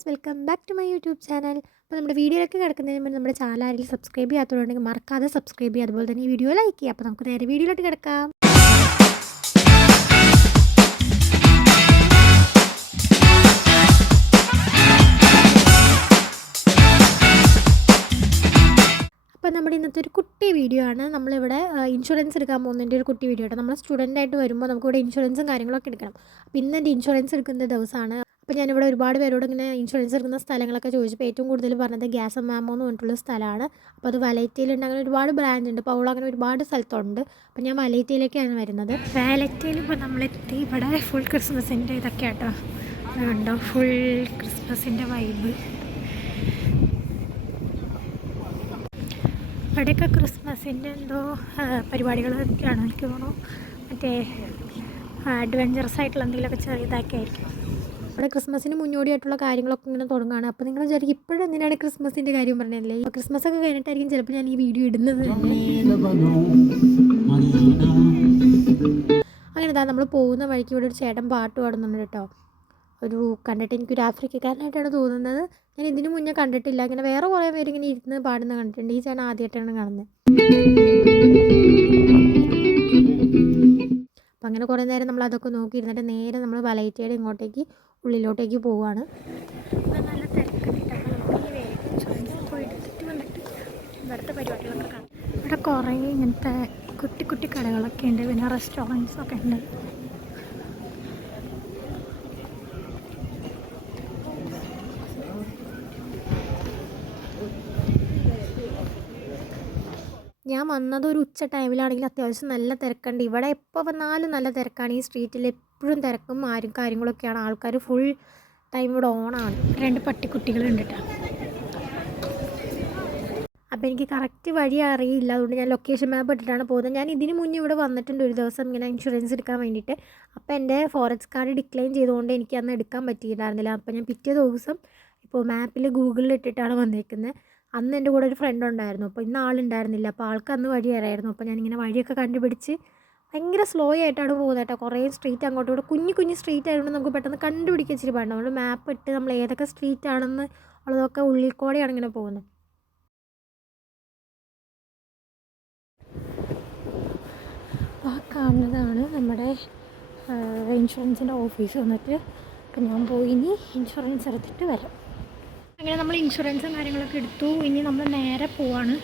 Guys, welcome back to my YouTube channel. അപ്പോൾ നമ്മുടെ വീഡിയോയിലൊക്കെ കിടക്കുന്നതിന് മുമ്പ് നമ്മുടെ ചാനൽ ആരെങ്കിലും സബ്സ്ക്രൈബ് ചെയ്യാത്തതുണ്ടെങ്കിൽ മറക്കാതെ സബ്സ്ക്രൈബ് ചെയ്യുക. അതുപോലെ തന്നെ ഈ വീഡിയോ ലൈക്ക് ചെയ്യുക. അപ്പോൾ നമുക്ക് നേരെ വീഡിയോയിലോട്ട് കിടക്കാം. അപ്പോൾ നമ്മുടെ ഇന്നത്തെ ഒരു കുട്ടി വീഡിയോ ആണ്. നമ്മളിവിടെ ഇൻഷുറൻസ് എടുക്കാൻ പോകുന്നതിൻ്റെ ഒരു കുട്ടി വീഡിയോ ആണ്. നമ്മൾ സ്റ്റുഡൻ്റായിട്ട് വരുമ്പോൾ നമുക്കിവിടെ ഇൻഷുറൻസും കാര്യങ്ങളൊക്കെ എടുക്കണം. അപ്പോൾ ഇന്ന് എൻ്റെ ഇൻഷുറൻസ് എടുക്കുന്ന ദിവസമാണ്. അപ്പോൾ ഞാനിവിടെ ഒരുപാട് പേരോട് ഇങ്ങനെ ഇൻഷുറൻസ് എടുക്കുന്ന സ്ഥലങ്ങളൊക്കെ ചോദിച്ചപ്പോൾ ഏറ്റവും കൂടുതൽ പറഞ്ഞത് ഗ്യാസ് മാമോ എന്ന് പറഞ്ഞിട്ടുള്ള സ്ഥലമാണ്. അപ്പോൾ അത് വലൈറ്റയിലുണ്ട്. അങ്ങനെ ഒരുപാട് ബ്രാഞ്ച് ഉണ്ട്. അപ്പോൾ അവൾ അങ്ങനെ ഒരുപാട് സ്ഥലത്തുണ്ട്. അപ്പോൾ ഞാൻ വലൈറ്റയിലേക്കാണ് വരുന്നത്. വലൈറ്റയിൽ ഇപ്പോൾ നമ്മളെത്തി. ഇവിടെ ഫുൾ ക്രിസ്മസിൻ്റെ ഇതൊക്കെ ആട്ടോ ഉണ്ടോ, ഫുൾ ക്രിസ്മസിൻ്റെ വൈബ്. ഇവിടെയൊക്കെ ക്രിസ്മസിൻ്റെ എന്തോ പരിപാടികളൊക്കെയാണ് എനിക്ക് തോന്നുന്നു. മറ്റേ അഡ്വഞ്ചറസ് ആയിട്ടുള്ള എന്തെങ്കിലുമൊക്കെ ചെറിയതൊക്കെ ആയിരിക്കും. ഇവിടെ ക്രിസ്മസിന് മുന്നോടിയായിട്ടുള്ള കാര്യങ്ങളൊക്കെ ഇങ്ങനെ തുടങ്ങുകയാണ്. അപ്പോൾ നിങ്ങൾ വിചാരിക്കും ഇപ്പോഴും എന്തിനാണ് ക്രിസ്മസിൻ്റെ കാര്യം പറഞ്ഞതല്ലേ. ഇപ്പോൾ ക്രിസ്മസ് ഒക്കെ കഴിഞ്ഞിട്ടായിരിക്കും ചിലപ്പോൾ ഞാൻ ഈ വീഡിയോ ഇടുന്നത് തന്നെ. അങ്ങനെ നമ്മൾ പോകുന്ന വഴിക്ക് ഇവിടെ ഒരു ചേട്ടൻ പാട്ട് പാടുന്നുണ്ട് കേട്ടോ. ഒരു കണ്ടിട്ട് എനിക്കൊരു ആഫ്രിക്കക്കാരനായിട്ടാണ് തോന്നുന്നത്. ഞാൻ ഇതിനു മുന്നേ കണ്ടിട്ടില്ല. ഇങ്ങനെ വേറെ കുറേ പേര് ഇങ്ങനെ ഇരുന്ന് പാടുന്ന കണ്ടിട്ടുണ്ട്. ഈ ചേട്ടൻ ആദ്യമായിട്ടാണ് കാണുന്നത്. അപ്പം അങ്ങനെ കുറേ നേരം നമ്മൾ അതൊക്കെ നോക്കി ഇരുന്നിട്ട് നേരെ നമ്മൾ വലൈറ്റയുടെ ഇങ്ങോട്ടേക്ക് ഉള്ളിലോട്ടേക്ക് പോവുകയാണ്. നല്ല തിരക്കിട്ടാണ് എടുത്തിട്ട് വന്നിട്ട് ഇവിടുത്തെ പരിപാടികളൊക്കെ കാണാം. ഇവിടെ കുറേ ഇങ്ങനത്തെ കുട്ടി കുട്ടി കടകളൊക്കെ ഉണ്ട്. പിന്നെ റെസ്റ്റോറൻറ്റ്സൊക്കെ ഉണ്ട്. ഞാൻ വന്നത് ഒരു ഉച്ച ടൈമിലാണെങ്കിൽ അത്യാവശ്യം നല്ല തിരക്കുണ്ട്. ഇവിടെ എപ്പോൾ വന്നാലും നല്ല തിരക്കാണ്. ഈ സ്ട്രീറ്റിൽ എപ്പോഴും തിരക്കും കാര്യങ്ങളൊക്കെയാണ്. ആൾക്കാർ ഫുൾ ടൈം ഇവിടെ ഓണാണ്. 2 പട്ടിക്കുട്ടികളുണ്ട് കേട്ടോ. അപ്പോൾ എനിക്ക് കറക്റ്റ് വഴി അറിയില്ല. അതുകൊണ്ട് ഞാൻ ലൊക്കേഷൻ മാപ്പ് ഇട്ടിട്ടാണ് പോകുന്നത്. ഞാൻ ഇതിന് മുന്നേ ഇവിടെ വന്നിട്ടുണ്ട് ഒരു ദിവസം ഇങ്ങനെ ഇൻഷുറൻസ് എടുക്കാൻ വേണ്ടിയിട്ട്. അപ്പോൾ എൻ്റെ ഫോറസ്റ്റ് കാർഡ് ഡിക്ലൈൻ ചെയ്തുകൊണ്ട് എനിക്ക് അന്ന് എടുക്കാൻ പറ്റിയിട്ടുണ്ടായിരുന്നില്ല. അപ്പോൾ ഞാൻ പിറ്റേ ദിവസം ഇപ്പോൾ മാപ്പിൽ ഗൂഗിളിൽ ഇട്ടിട്ടാണ് വന്നേക്കുന്നത്. അന്ന് എൻ്റെ കൂടെ ഒരു ഫ്രണ്ട് ഉണ്ടായിരുന്നു. അപ്പോൾ ഇന്ന് ആളുണ്ടായിരുന്നില്ല. അപ്പോൾ ആൾക്ക് അന്ന് വഴി അറിയായിരുന്നു. അപ്പോൾ ഞാനിങ്ങനെ വഴിയൊക്കെ കണ്ടുപിടിച്ച് ഭയങ്കര സ്ലോ ആയിട്ടാണ് പോകുന്നത് കേട്ടോ. കുറേ സ്ട്രീറ്റ് അങ്ങോട്ടും ഇവിടെ കുഞ്ഞു സ്ട്രീറ്റ് ആയതുകൊണ്ട് നമുക്ക് പെട്ടെന്ന് കണ്ടുപിടിക്കാൻ ഇച്ചിരി പാടുണ്ട്. നമ്മൾ മാപ്പ് ഇട്ട് നമ്മൾ ഏതൊക്കെ സ്ട്രീറ്റ് ആണെന്ന് ഉള്ളതൊക്കെ ഉള്ളിൽ കൂടെയാണ് ഇങ്ങനെ പോകുന്നത്. അപ്പോൾ ആ കാണുന്നതാണ് നമ്മുടെ ഇൻഷുറൻസിൻ്റെ ഓഫീസ് വന്നിട്ട്. അപ്പോൾ ഞാൻ പോയി ഇനി ഇൻഷുറൻസ് എടുത്തിട്ട് വരാം. അങ്ങനെ നമ്മൾ ഇൻഷുറൻസും കാര്യങ്ങളൊക്കെ എടുത്തു. ഇനി നമ്മൾ നേരെ പോവാണ്.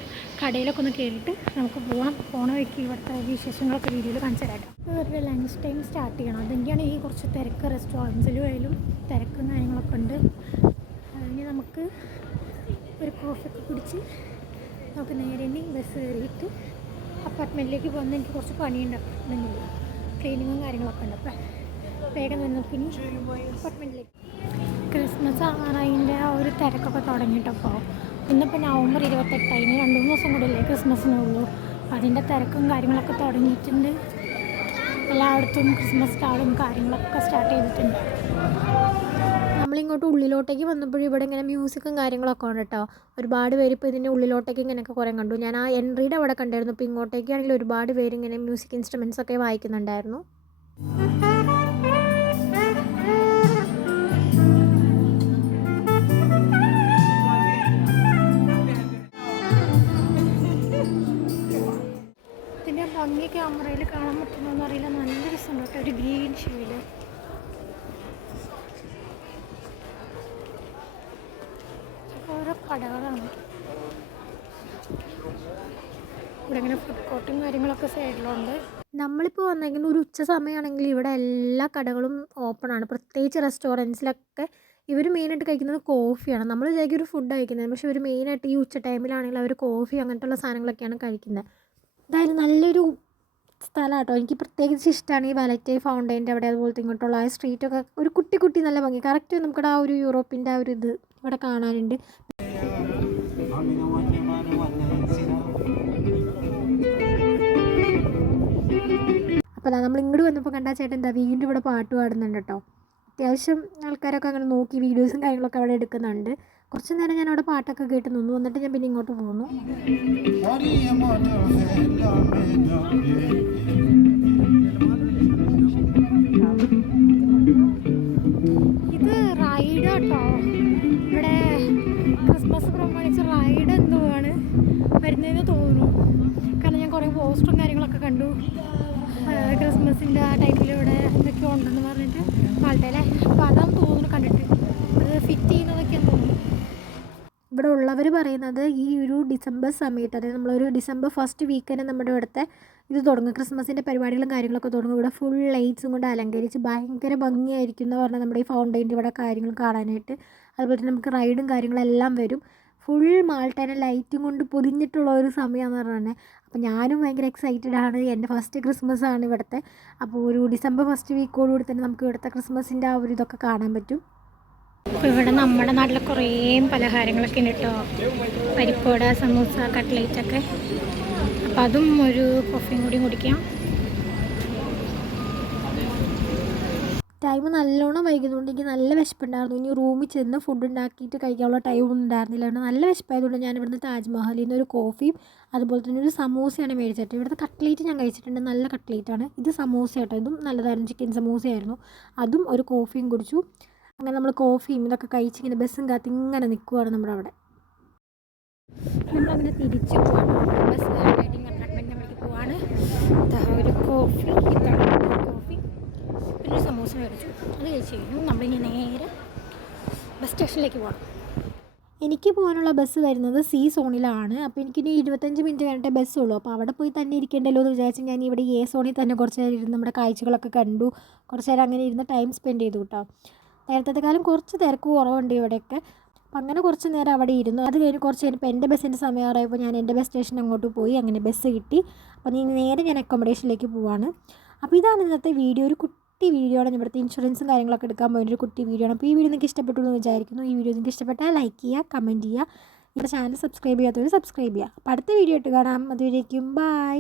കടയിലൊക്കെ ഒന്ന് കയറിയിട്ട് നമുക്ക് പോകാം. പോണ വയ്ക്ക് ഇവിടുത്തെ വിശേഷങ്ങളൊക്കെ വീഡിയോയിൽ കാണിച്ചു തരാം. ഇവരുടെ ലഞ്ച് ടൈം സ്റ്റാർട്ട് ചെയ്യണം. അതെങ്കിയാണ് ഈ കുറച്ച് തിരക്ക്. റെസ്റ്റോറൻറ്റ്സിലും ആയാലും തിരക്കും കാര്യങ്ങളൊക്കെ ഉണ്ട്. ഇനി നമുക്ക് ഒരു കോഫിയൊക്കെ കുടിച്ച് നമുക്ക് നേരെ ഇനി ബസ് കയറിയിട്ട് അപ്പാർട്ട്മെൻറ്റിലേക്ക് പോകുന്നത്. എനിക്ക് കുറച്ച് പണിയുണ്ട്. അപ്പാർട്ട്മെൻറ്റിൽ ക്ലീനിങ്ങും കാര്യങ്ങളൊക്കെ ഉണ്ട്. അപ്പം വേഗം തന്നെ ഇനി അപ്പാർട്ട്മെൻറ്റിലേക്ക്. ക്രിസ്മസ് ആറായിൻ്റെ ആ ഒരു തിരക്കൊക്കെ തുടങ്ങിയിട്ടപ്പോൾ ഇന്നിപ്പോൾ നവംബർ 28. ഇനി 2-3 ദിവസം കൂടിയല്ലേ ക്രിസ്മസിനുള്ളൂ. അതിൻ്റെ തിരക്കും കാര്യങ്ങളൊക്കെ തുടങ്ങിയിട്ടുണ്ട്. എല്ലായിടത്തും ക്രിസ്മസ് സ്റ്റാളും കാര്യങ്ങളൊക്കെ സ്റ്റാർട്ട് ചെയ്തിട്ടുണ്ട്. നമ്മളിങ്ങോട്ട് ഉള്ളിലോട്ടേക്ക് വന്നപ്പോഴും ഇവിടെ ഇങ്ങനെ മ്യൂസിക്കും കാര്യങ്ങളൊക്കെ ഉണ്ട് കേട്ടോ. ഒരുപാട് പേര് ഇപ്പോൾ ഇതിൻ്റെ ഉള്ളിലോട്ടേക്ക് ഇങ്ങനെയൊക്കെ കുറേ കണ്ടു. ഞാൻ ആ എൻട്രിയുടെ അവിടെ കണ്ടായിരുന്നു. ഇപ്പോൾ ഇങ്ങോട്ടേക്കാണെങ്കിൽ ഒരുപാട് പേര് ഇങ്ങനെ മ്യൂസിക് ഇൻസ്ട്രുമെൻറ്റ്സ് ഒക്കെ വായിക്കുന്നുണ്ടായിരുന്നു. ഭംഗി ക്യാമറയിൽ കാണാൻ പറ്റുന്നോന്ന് അറിയില്ല. നല്ല രസമുണ്ട് കേട്ടോ. ഒരു ഗ്രീൻ ഷെയ്ഡ്. ഓരോ കടകളാണ് ഇവിടെ. ഇങ്ങനെ ഫുഡ് കോർട്ടും കാര്യങ്ങളൊക്കെ സൈഡിലുണ്ട്. നമ്മളിപ്പോൾ വന്നെങ്കിൽ ഒരു ഉച്ച സമയമാണെങ്കിൽ ഇവിടെ എല്ലാ കടകളും ഓപ്പൺ ആണ്. പ്രത്യേകിച്ച് റെസ്റ്റോറൻറ്റ്സിലൊക്കെ ഇവർ മെയിനായിട്ട് കഴിക്കുന്നത് കോഫിയാണ്. നമ്മൾ വിചാരിക്കും ഒരു ഫുഡ് കഴിക്കുന്നത്, പക്ഷേ ഇവർ മെയിനായിട്ട് ഈ ഉച്ച ടൈമിലാണെങ്കിൽ അവർ കോഫി അങ്ങനത്തുള്ള സാധനങ്ങളൊക്കെയാണ് കഴിക്കുന്നത്. എന്തായാലും നല്ലൊരു സ്ഥലമാണ് കേട്ടോ. എനിക്ക് പ്രത്യേകിച്ച് ഇഷ്ടമാണ് ഈ വലൈറ്റെ ഫൗണ്ടൈൻ്റെ അവിടെ. അതുപോലത്തെ ഇങ്ങോട്ടുള്ള ആ സ്ട്രീറ്റൊക്കെ ഒരു കുട്ടി നല്ല ഭംഗി. കറക്റ്റ് നമുക്കിവിടെ ആ ഒരു യൂറോപ്പിൻ്റെ ആ ഒരു ഇത് ഇവിടെ കാണാനുണ്ട്. അപ്പോൾ നമ്മൾ ഇങ്ങോട്ട് വന്നപ്പോൾ കണ്ടാൽ ചേട്ടൻ എന്താ വീണ്ടും ഇവിടെ പാട്ട് പാടുന്നുണ്ട് കേട്ടോ. അത്യാവശ്യം ആൾക്കാരൊക്കെ അങ്ങനെ നോക്കി വീഡിയോസും കാര്യങ്ങളൊക്കെ അവിടെ എടുക്കുന്നുണ്ട്. കുറച്ച് നേരം ഞാൻ അവിടെ പാട്ടൊക്കെ കേട്ട് നിന്നു. വന്നിട്ട് ഞാൻ പിന്നെ ഇങ്ങോട്ട് പോന്നു. ഇത് റൈഡ് കേട്ടോ. ക്രിസ്മസ് പ്രമാണിച്ച് റൈഡ് എന്തുവാണ് വരുന്നതെന്ന് തോന്നുന്നു. കാരണം ഞാൻ കുറേ പോസ്റ്ററും കാര്യങ്ങളൊക്കെ കണ്ടു. ക്രിസ്മസിൻ്റെ ആ ടൈമിലിവിടെ എന്തൊക്കെയോ ഉണ്ടെന്ന് പറഞ്ഞിട്ട് ആൾട്ടല്ലേ. അപ്പോൾ അതാണെന്ന് തോന്നുന്നു കണ്ടിട്ട്. അത് ഫിറ്റ് ചെയ്യുന്നതൊക്കെയാണെന്ന് തോന്നുന്നു. ഇവിടെ ഉള്ളവർ പറയുന്നത് ഈ ഒരു ഡിസംബർ സമയത്ത്, അതായത് നമ്മളൊരു ഡിസംബർ ഫസ്റ്റ് വീക്കിന് നമ്മുടെ ഇവിടുത്തെ ഇത് തുടങ്ങും, ക്രിസ്മസിൻ്റെ പരിപാടികളും കാര്യങ്ങളൊക്കെ തുടങ്ങും. ഇവിടെ ഫുൾ ലൈറ്റ്സും കൊണ്ട് അലങ്കരിച്ച് ഭയങ്കര ഭംഗിയായിരിക്കും എന്ന് പറഞ്ഞാൽ നമ്മുടെ ഈ ഫൗണ്ടൈൻ്റെ ഇവിടെ കാര്യങ്ങൾ കാണാനായിട്ട്. അതുപോലെ തന്നെ നമുക്ക് റൈഡും കാര്യങ്ങളെല്ലാം വരും. ഫുൾ മാൾട്ടേനെ ലൈറ്റും കൊണ്ട് പൊതിഞ്ഞിട്ടുള്ള ഒരു സമയമാണെന്ന് പറഞ്ഞാൽ. അപ്പോൾ ഞാനും ഭയങ്കര എക്സൈറ്റഡ് ആണ്. എൻ്റെ ഫസ്റ്റ് ക്രിസ്മസ് ആണ് ഇവിടുത്തെ. അപ്പോൾ ഒരു ഡിസംബർ ഫസ്റ്റ് വീക്കോടുകൂടി തന്നെ നമുക്ക് ഇവിടുത്തെ ക്രിസ്മസിൻ്റെ ആ ഒരു ഇതൊക്കെ കാണാൻ പറ്റും. അപ്പോൾ ഇവിടെ നമ്മുടെ നാട്ടിൽ കുറേ പലഹാരങ്ങളൊക്കെ ഉണ്ട് കേട്ടോ. പരിപ്പുവട, സമൂസ, കട്ട്ലേറ്റൊക്കെ. അപ്പം അതും ഒരു കോഫിയും കൂടി കുടിക്കാം. ടൈം നല്ലോണം വൈകുന്നതുകൊണ്ട് എനിക്ക് നല്ല വിശപ്പുണ്ടായിരുന്നു. ഇനി റൂമിൽ ചെന്ന് ഫുഡ് ഉണ്ടാക്കിയിട്ട് കഴിക്കാനുള്ള ടൈമൊന്നും ഉണ്ടായിരുന്നില്ല. നല്ല വിശപ്പായതുകൊണ്ട് ഞാൻ ഇവിടുന്ന് താജ്മഹലിൽ നിന്ന് ഒരു കോഫിയും അതുപോലെ തന്നെ ഒരു സമൂസയാണ് മേടിച്ചിട്ട്. ഇവിടുത്തെ കട്ട്ലേറ്റ് ഞാൻ കഴിച്ചിട്ടുണ്ട്, നല്ല കട്ട്ലേറ്റാണ്. ഇത് സമൂസ കേട്ടോ, ഇതും നല്ലതായിരുന്നു. ചിക്കൻ സമൂസയായിരുന്നു. അതും ഒരു കോഫിയും കുടിച്ചു. അങ്ങനെ നമ്മൾ കോഫിയും ഇതൊക്കെ കഴിച്ച് ഇങ്ങനെ ബസ്സും കാത്ത് ഇങ്ങനെ നിൽക്കുവാണ് നമ്മുടെ അവിടെ. നമ്മളങ്ങനെ തിരിച്ച് പോവാണ്. ബസ് വെയിറ്റിംഗ് അപ്പാർട്ട്മെൻറ്റിൻ്റെ അവിടേക്ക് പോവാണ്. ഒരു കോഫി, കോഫി പിന്നെ ഒരു സമൂസ മേടിച്ചു. അത് കഴിച്ച് കഴിഞ്ഞു. നമ്മളിനി നേരെ ബസ് സ്റ്റേഷനിലേക്ക് പോകണം. എനിക്ക് പോകാനുള്ള ബസ് വരുന്നത് സി സോണിലാണ്. അപ്പോൾ എനിക്കിനി 25 മിനിറ്റ് കഴിഞ്ഞിട്ടേ ബസ്സുള്ളൂ. അപ്പോൾ അവിടെ പോയി തന്നെ ഇരിക്കേണ്ടല്ലോ എന്ന് വിചാരിച്ച് ഞാൻ ഇവിടെ എ സോണിൽ തന്നെ കുറച്ച് നേരം ഇരുന്ന് നമ്മുടെ കാഴ്ചകളൊക്കെ കണ്ടു. കുറച്ച് നേരം അങ്ങനെ ഇരുന്ന് ടൈം സ്പെൻഡ് ചെയ്തു കേട്ടോ. നേരത്തേക്കാളും കുറച്ച് തിരക്ക് കുറവുണ്ട് ഇവിടെയൊക്കെ. അപ്പം അങ്ങനെ കുറച്ച് നേരം അവിടെ ഇരുന്നു. അത് കഴിഞ്ഞ് കുറച്ച് കഴിഞ്ഞപ്പോൾ എൻ്റെ ബസ്സിൻ്റെ സമയമായപ്പോൾ ഞാൻ എൻ്റെ ബസ് സ്റ്റേഷൻ അങ്ങോട്ട് പോയി. അങ്ങനെ ബസ് കിട്ടി. അപ്പോൾ നേരെ ഞാൻ അക്കോമഡേഷനിലേക്ക് പോവാണ്. അപ്പോൾ ഇതാണ് ഇന്നത്തെ വീഡിയോ. ഒരു കുട്ടി വീഡിയോ ആണ്. ഇവിടുത്തെ ഇൻഷുറൻസും കാര്യങ്ങളൊക്കെ എടുക്കാൻ പോയ ഒരു കുട്ടി വീഡിയോ ആണ്. അപ്പോൾ ഈ വീഡിയോ നിങ്ങൾക്ക് ഇഷ്ടപ്പെട്ടു എന്ന് വിചാരിക്കുന്നു. ഈ വീഡിയോ നിങ്ങൾക്ക് ഇഷ്ടപ്പെട്ടാൽ ലൈക്ക് ചെയ്യുക, കമൻറ്റ് ചെയ്യുക. ഈ ചാനൽ സബ്സ്ക്രൈബ് ചെയ്യാത്തവർ സബ്സ്ക്രൈബ് ചെയ്യുക. അപ്പോൾ അടുത്ത വീഡിയോ ആയിട്ട് കാണാം. അതുവരേക്കും ബൈ.